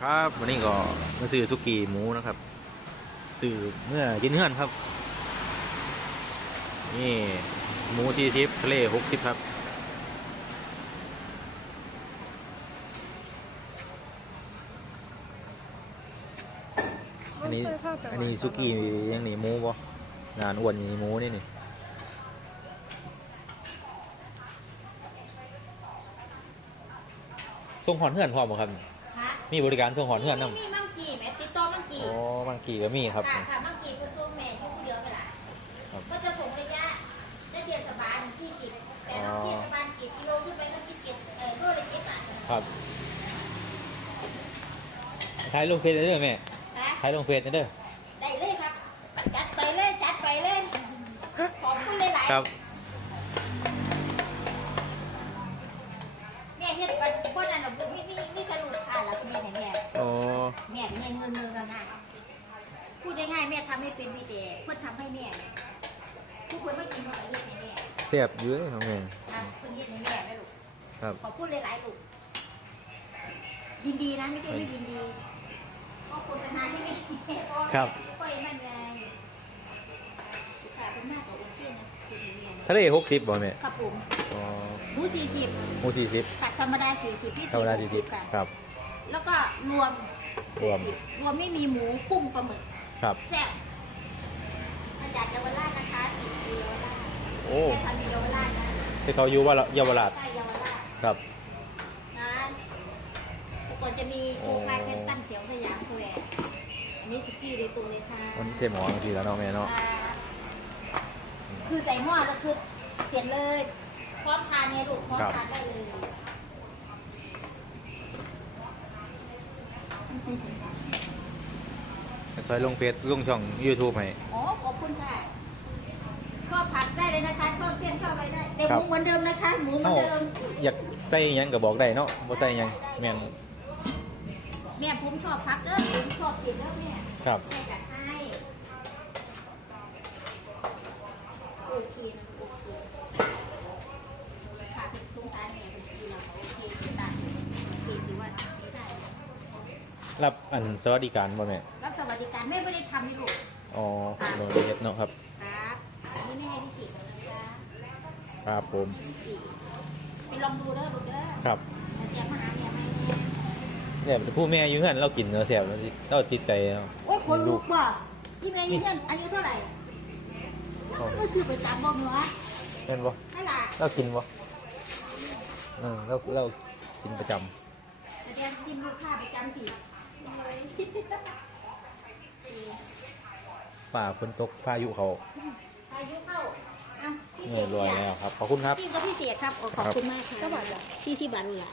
ครับวันนี้ก็มาซื้อสุกี้หมูนะครับซื้อเมื่อกินเฮือนครับ นี่หมูที่ทิพทะเลหกสิบครับอันนี้อันนี้สุกี้ยังนี่หมูบ่งานอ้วนนี่หมูนี่นี่ส่งหอนเฮือนพร้อมบ่ครับฮะ มีบริการส่งหอนเฮือนนำมีมังกีไหมติดต่อมังกีอ๋อบางกีก็มีครับ ค่ะค่ะมังกีคุณส่งแม่ที่ผู้เดียวกันละครับ ก็จะส่งระยะได้เดือนสบายที่สิบแต่น้องเทศบาลกี่กิโลขึ้นไปก็คิดเก็บเออโลละเจ็ดบาทครับถ่ายลงเฟซเด้อแม่นะถ่ายลงเฟซเด้อได้เลยครับ จัดไปเลยจัดไปเลยขอบคุณหลายๆ ครับ ได้ง่ายๆแม่ทำให้เป็นพี่เดเพื่อนทำให้แม่ทุกคนไม่กินเขาก็เฮ็ดให้แม่เสียบอยู่เลยของแม่ครับเพื่อนเฮ็ดให้แม่นะลูกครับ ขอพูดหลายๆลูกยินดีนะไม่ใช่ไม่ยินดีก็โฆษณาให้แม่ครับ ก็อย่างนั้นไงค่ะเป็นมากกว่าโอเคนะเป็นอย่างนี้ทะเลหกสิบบ่แม่ครับผมอ๋อหมูสี่สิบหมูสี่สิบตักธรรมดาสี่สิบพี่ธรรมดาสี่สี่สิบค่ะ ครับ แล้วก็รวมรวม รวมไม่มีหมูกุ้งปลาหมึกครับ แซ่บ มาจากเยาวราชนะคะสี่ปีเยาวราชโอ้แม่ทำอยู่เยาวราชนะที่เขาอยู่ว่าเยาวราชใช่เยาวราชครับ นะแต่ก่อนจะมีโคคายเพนตันเขียวสยามสแควร์อันนี้สุกี้เลยตรงเลยค่ะมันเสียหมอบางทีแล้วเนาะแม่เนาะอ่าคือใส่หม้อแล้วคือเสร็จเลยพร้อมทานไงลูกพร้อมทานได้เลยซอยลงเฟซลงช่อง YouTube ให้อ๋อขอบ คุณค่ะชอบผักได้เลยนะคะชอบเส้นชอบอะไรได้แต่หครัมูบเหมือนเดิมนะคะหมูเหมือเอ้านเดิมอยากใส่หยังก็บอกได้เนาะบ่ใส่หยังแม่นแม่ผมชอบพักเด้อผมชอบเสียแล้วแม่ครับแม่จัดให้โอเคนะโอเคค่ะสงสารแม่เป็นทีเราโอเคตามโอเคถือว่าไม่ได้ รับอันสวัสดิการบ่แม่รับสวัสดิการแม่ไม่ได้ทำให้ลูก อ๋อโดนเฮ็ดเนาะครับครับอันนี้แม่ให้ที่สี่ของนะจ๊ะครับผมที่สี่ไปลองดูเด้อลูกเด้อครับแต่เสียมาหาแม่ไหมเนี่ยผู้แม่อยู่เฮือนเรากินเนื้อแซ่บเราเราติดใจเนาะ โอ้ยคนลุกบ่ที่แม่อายุเท่าอายุเท่าไหร่ก็ซื้อไปจำบ่เหรอแม่นบ่ให้ล่ะเรากินบ่เออเราเรากินประจำแต่แกกินลูกค้าประจำสิเลย ป่าฝนตกพายุเขาอายุเข้าอะพี่เหเศนื่อยษรวยแล้วครับ ขอบคุณครับ พี่ก็พิเศษครับโอ้ขอบคุณมากค่ะก็บอกที่ที่บันละ